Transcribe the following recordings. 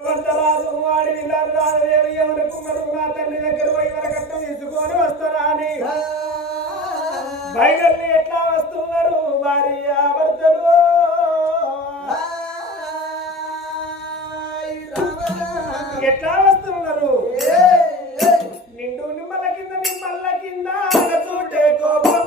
వంటరాజు వాడి రాజదేవి ఎవరి కుమ్మరు నా తండ్రి దగ్గర పోయి వరకట్ట తీసుకొని వస్తారా అని బయలుదేరి ఎట్లా వస్తున్నారు భార్య భర్తలు ఎట్లా వస్తున్నారు నిండు నిమ్మల కింద చూటే కోపం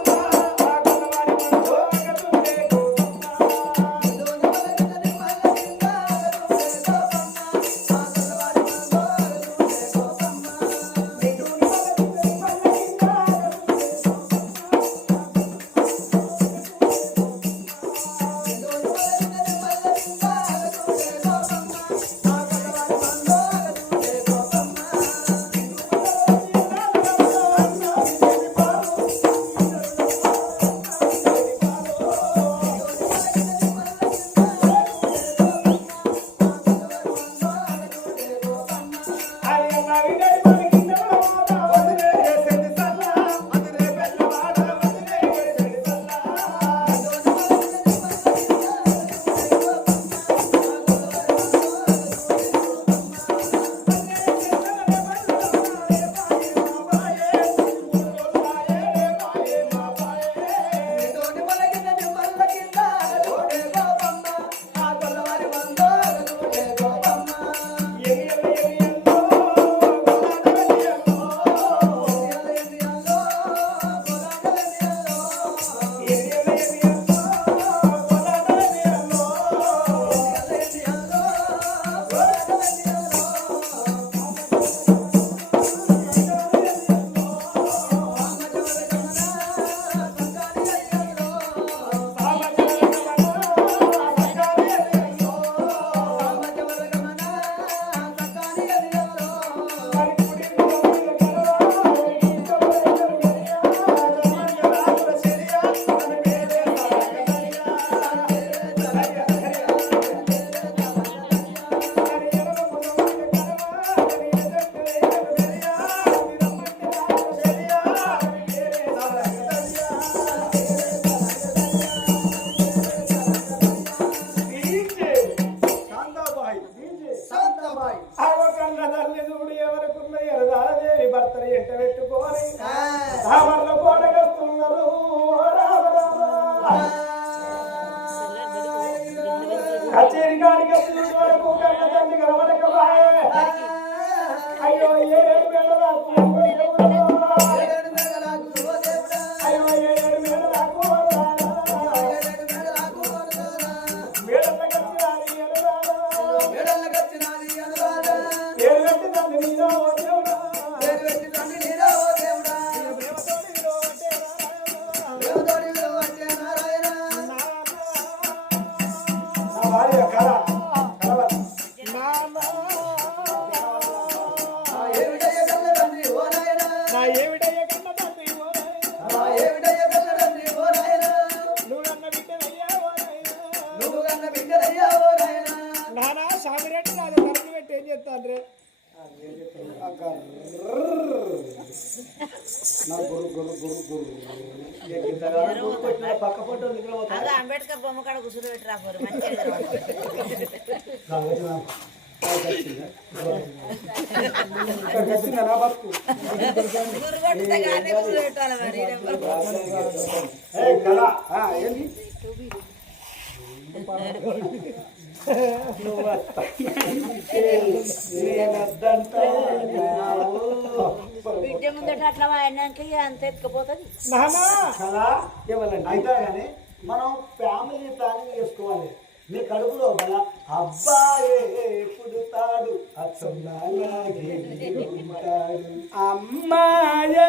భర్తలు ఎంట పెట్టుకోని రావర్లో కోడగస్తున్నారు కచేరి గారికి వరకు కన్న తండ్రి కనబడక అయ్యో ఏడు మేడలకు అయ్యో ఏడు మేడలకు అంబేద్కర్ బొమ్మ కాడ కూర్చుని పెట్టి రాపోరు పెట్టాలి బిడ్డ ముందట అట్లా వాడినాక అంత ఎత్తుకపోతుంది అయితే కానీ మనం ఫ్యామిలీ ప్లానింగ్ చేసుకోవాలి. మీ కడుపులో మన అబ్బాయే పుడతాడు అమ్మాయే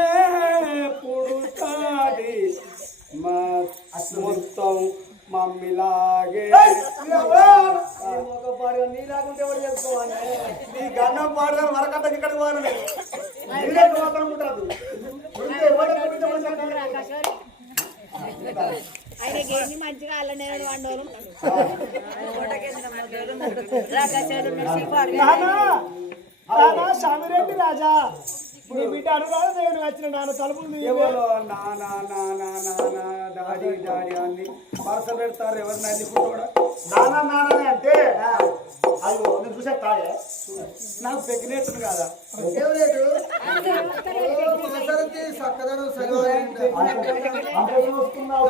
పుడతాడి మొత్తం మమ్మీలాగే నీలాగుంటే ఎవరు చేసుకోవాలి? నీ గన్నం పాడదాను మరకట్టకి ఇక్కడికి పోవాలి. మాత్రం ఉంటుంది ఆయనకి మంచిగా అల్లనే వండోరు సామిరెడ్డి రాజా నీ బిడ్డ అనురాధ దేవుడు వచ్చిన నాన్న తలుపులు డాడీ డాడీ అన్ని వరుస పెడతారు ఎవరిని అందుకుంటూ కూడా నాన్న నాన్ననే అంటే అయ్యో నేను చూసే తాగే నాకు ప్రెగ్నెంట్ కాదా అంటే చూసుకున్నావు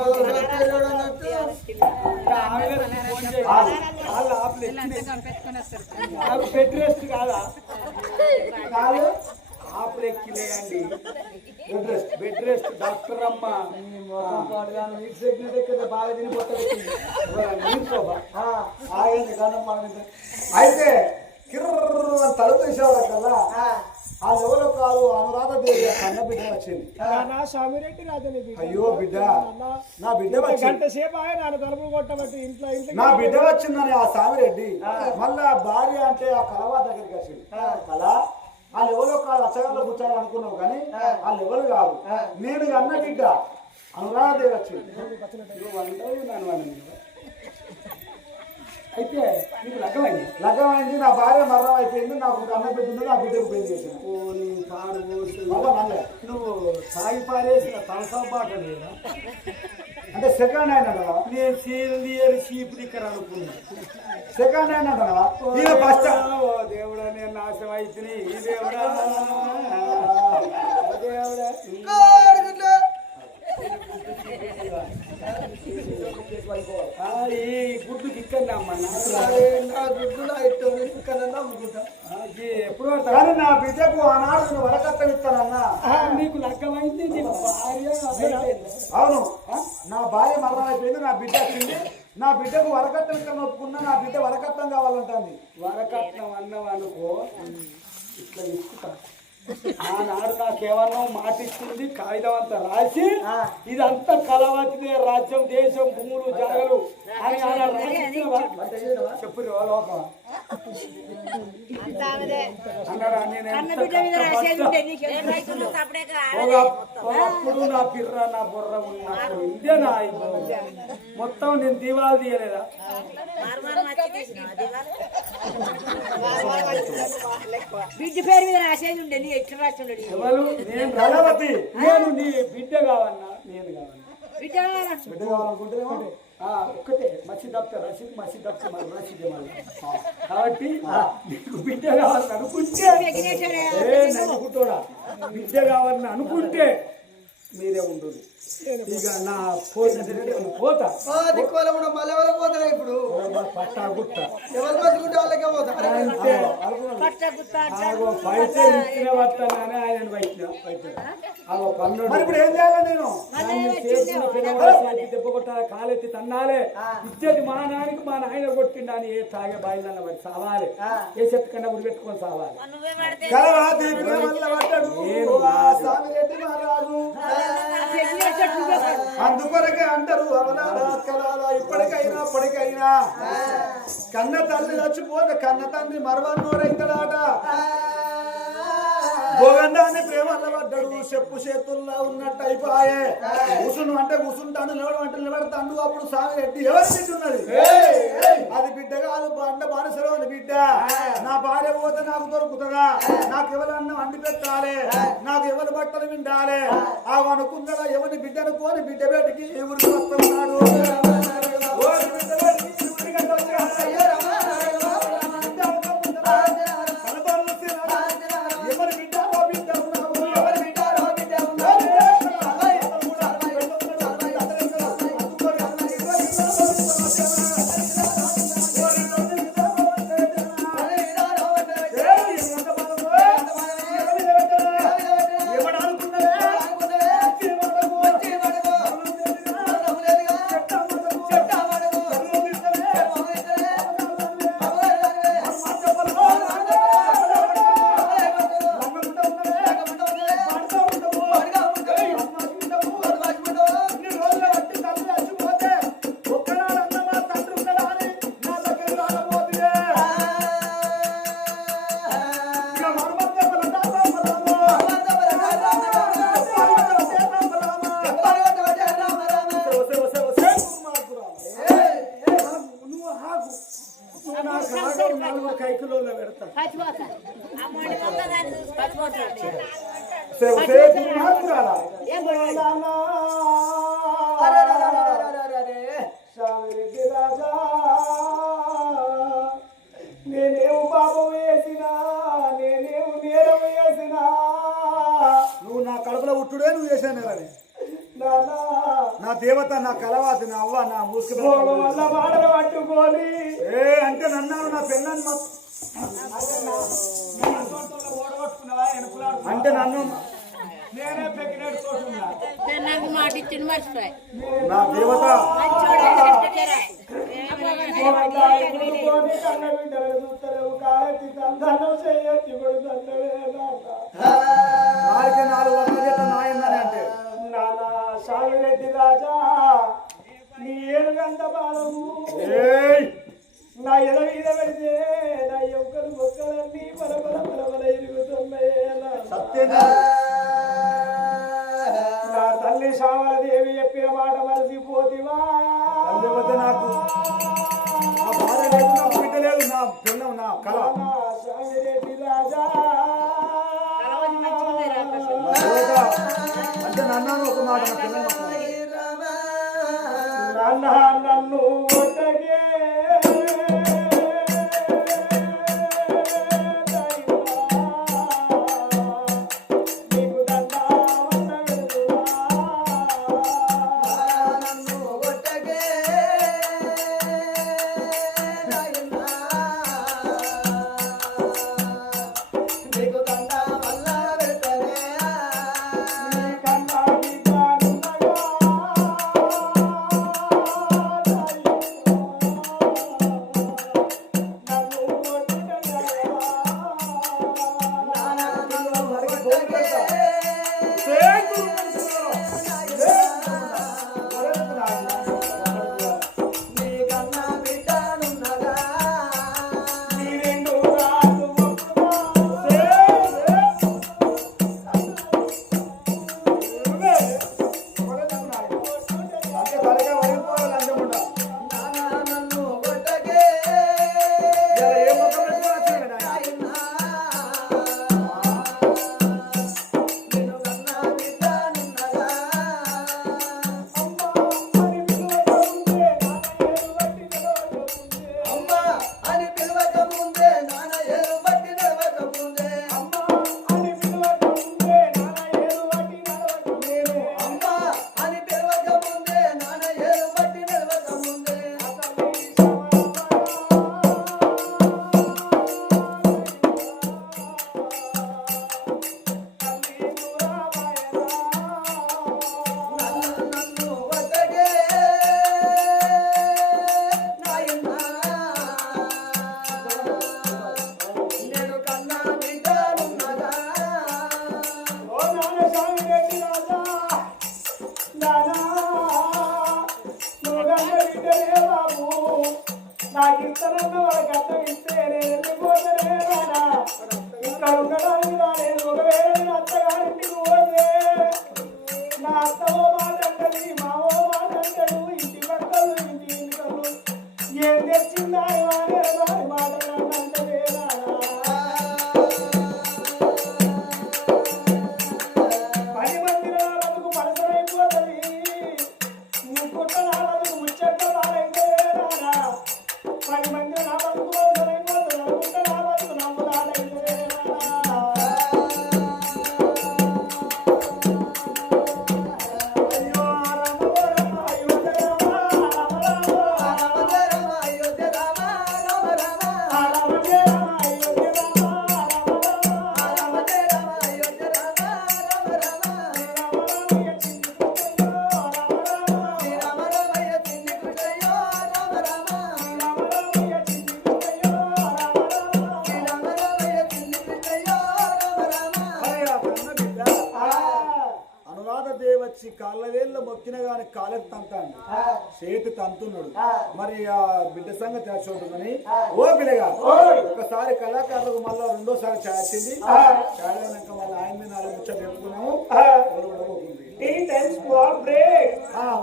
వాళ్ళ ఆపులు ఎక్కినాయి. నాకు బెడ్ రెస్ట్ కాదా కాదు ఆపులు ఎక్కినాయండి. బెడ్ రెస్ట్ డాక్టర్ అమ్మ బాగా తిని అయితే కిర్ర తలుపు వేసేవాళ్ళ కల్లా ఆ ఎవరో కాదు అనురాధ దేవి కన్న బిడ్డ వచ్చింది. స్వామిరెడ్డి రాజని అయ్యో బిడ్డ నా బిడ్డ వచ్చింది. గంట సేపు ఆయన తలుపులు కొట్టబట్టి ఇంట్లో నా బిడ్డ వచ్చిందని ఆ స్వామిరెడ్డి మళ్ళా భార్య అంటే ఆ కలవా దగ్గరికి వచ్చింది. కళ వాళ్ళు ఎవరో కాదు అచ్చగాల్లో కూర్చోాలి అనుకున్నావు కానీ వాళ్ళు ఎవరు కాదు నేను అన్న బిడ్డ అనురాధ దేవి వచ్చింది. అయితే నీకు లగ్గమైంది. లగ్గమైంది. నా భార్య మరణం అయిపోయింది. నాకు అన్న బిడ్డ ఉంది. నా బిడ్డకు పెళ్లి చేసిన నువ్వు సాగి పారేసిన తలసా పాట లేదా అంటే సెకండ్ హ్యాండ్ అంటావా? నేను సీనియర్ చీప్ దిక్కర అనుకున్నా. సెకండ్ హ్యాండ్ అంటావా? నేను ఫస్ట్ ఓ దేవుడా నేను నాశనం అయితేనే ఈ దేవుడా దేవుడా ఈ గుడ్డుకి ఇక్కడ ఎప్పుడు కానీ నా బిడ్డకు ఆనాడు నేను వరకట్టం ఇస్తానన్నా. నీకు లగ్గమైంది నీ భార్య అవును నా భార్య మరణం అయిపోయింది. నా బిడ్డ వచ్చింది. నా బిడ్డకు వరకట్నం ఇస్తాను ఒప్పుకున్నా. నా బిడ్డ వరకట్నం కావాలంటుంది. వరకట్నం అన్నావు అనుకో ఇట్లా ఇస్తుతా. ఆనాడు నాకేమన్నా మాట ఇస్తుంది కాగితం అంతా రాసి ఇదంతా కలవతిదే రాజ్యం దేశం భూములు జగలు అని చెప్పు లోకం అన్నారా? ఒకప్పుడు నా పిర్ర నా బుర్ర ఉన్నప్పుడు ఇదే నా మొత్తం నేను దీవాలు తీయలేదా? బిడ్డ పేరు మీద రాసేది ఉండే నీ ఎట్లా రాస్తుండే ఎవరు? నేను రలవతి. నేను నీ బిడ్డ కావన్నా నేను కావన్నా బిడ్డ బిడ్డ కావాలనుకుంటే ఒక్కటే మసి దప్త రసీద్ మసి దప్త మరి రసీదే మళ్ళీ కాబట్టి నీకు బిడ్డ కావాలని అనుకుంటే నలుగుతోడా బిడ్డ కావాలని అనుకుంటే మీరే ఉండదు. ఇక నా పోతా పోతాయి ఇప్పుడు పట్టా గుట్ట ఎవరు బతుకుంటే వాళ్ళకే పోతారు. పైసలు ఇచ్చిన పట్టాలని ఆయన బయట మరి ఇప్పుడు ఏం చేయాలి నేను? దెబ్బ కొట్టాలి కాలెత్తి తన్నాలే ఇచ్చేది మా నాన్నకి మా నాయన కొట్టిండని ఏ తాగే బాయిలన్న పడి సావాలి ఏ చెత్త కన్నా ఉరి పెట్టుకొని సావాలి. స్వామిరెడ్డి మహారాజు అందుకొరకే అంటారు అవలాలా ఇప్పటికైనా అప్పటికైనా కన్న తల్లి చచ్చిపోతే కన్న తండ్రి మరవన్నోరైతాడాట. భోగండాన్ని ప్రేమల్లో పడ్డాడు. చెప్పు చేతుల్లో ఉన్నట్టు అయిపోయే. కూసును అంటే కూసుంటాను, నిలవడం అంటే నిలబడతాడు. అప్పుడు స్వామిరెడ్డి ఎవరి బిడ్డ ఉన్నది? అది బిడ్డ కాదు బండ బానిసలో ఉంది బిడ్డ. నా భార్య పోతే నాకు దొరుకుతుందా? నాకు ఎవరన్నా వండి పెట్టాలి, నాకు ఎవరి బట్టలు విండాలి. ఆ అనుకుందా ఎవరిని బిడ్డ అనుకోని బిడ్డ బయటికి ఊరికి వస్తున్నాడు. దేవత నా కలవాతి నా అవ్వ నా మూసుకు భోగం వల్ల వాడలు పట్టుకొని అంటే నన్నాను నా పెళ్ళని అంటే నన్ను నేనే పెక్కినట్టు తోటున్నా నాకు మాట ఇచ్చింది మర్చిపోయి నా దేవత కన్న బిడ్డలు చూస్తలేవు కాలెత్తి సంతానం చేయొచ్చి కూడా నాలుగే 4 వందల నాయనని అంటే నానా సాగిరెడ్డి రాజా నీ ఏడుగంట బాలము నా ఎద మీద పెడితే నా ఎముకలు మొక్కలన్నీ బలబల ఇరుగుతున్నాయే నా తల్లి శామలదేవి చెప్పిన మాట మరచిపోతివా నాకు నా భార్య లేదు నా బిడ్డ లేదు నా పిల్ల నా కళ సాగిరెడ్డి రాజా అంటే నన్నాను ఒక మాట నా పిల్ల నాన్న నన్ను ఒట్టగే నాకు ఇస్తానన్న వాళ్ళకి అర్థం ఇస్తే నేను వెళ్ళిపోతానే రానా ఇక్కడ ఉండడానికి రాలేదు ఒకవేళ నేను అత్తగారింటికి పోతే నా అత్తవో మాట అంటది మావో మాట అంటాడు ఇంటి పక్కలు ఇంటి ఇంటికలు ఏం తెచ్చిందా వారి మాటలు అంటదే రానా 10 మందిలో బతుకు పలసరైపోతుంది ముక్కుట్ట నా బతుకు ముచ్చట్ట వారైతే రానా 10 మంది నా బతుకు పలసరైపోతుంది ముక్కుట్ట నా బతుకు నమ్ములాడైతే రానా అయ్యో రామ అయోధ్య అనురాధ దేవచ్చి కాళ్ళ వేళ్ళ మొక్కిన గాని కాళ్ళకి తంతాడు చేతి తంతున్నాడు మరి ఆ బిడ్డ సంగతి చూడుకొని ఓ పిల్లగా ఒకసారి కళాకారులకు మళ్ళా రెండోసారి చాచింది చాడైనాక మళ్ళీ ఆయన్ని 4 ముచ్చట్లు చెప్పుకున్నాము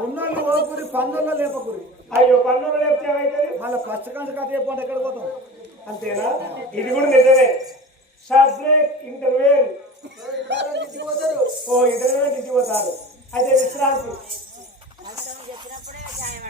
ఉన్నోళ్ళు ఓపురి పన్నుల్లో లేపకురి అయ్యో పన్నులు లేపితే ఏమైతుంది మళ్ళీ కష్టకాంక్ష కథ చెప్పండి ఎక్కడ పోతాం అంతేనా ఇది కూడా నిజమే సబ్జెక్ట్ ఇంటర్వ్యూ ఇంటర్వ్యూ ఇంటికి పోతారు అయితే విశ్రాంతి చెప్పినప్పుడే న్యాయం